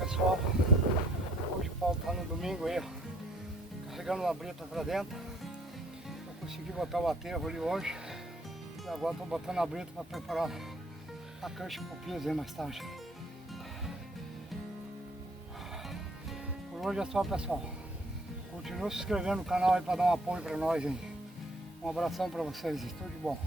Pessoal, hoje o Paulo tá no domingo aí, ó, carregando uma brita pra dentro. Eu consegui botar o aterro ali hoje e agora tô botando a brita para preparar a cancha pro piso aí mais tarde. Por hoje é só, pessoal. Continua se inscrevendo no canal aí para dar um apoio para nós aí. Um abração para vocês, tudo de bom.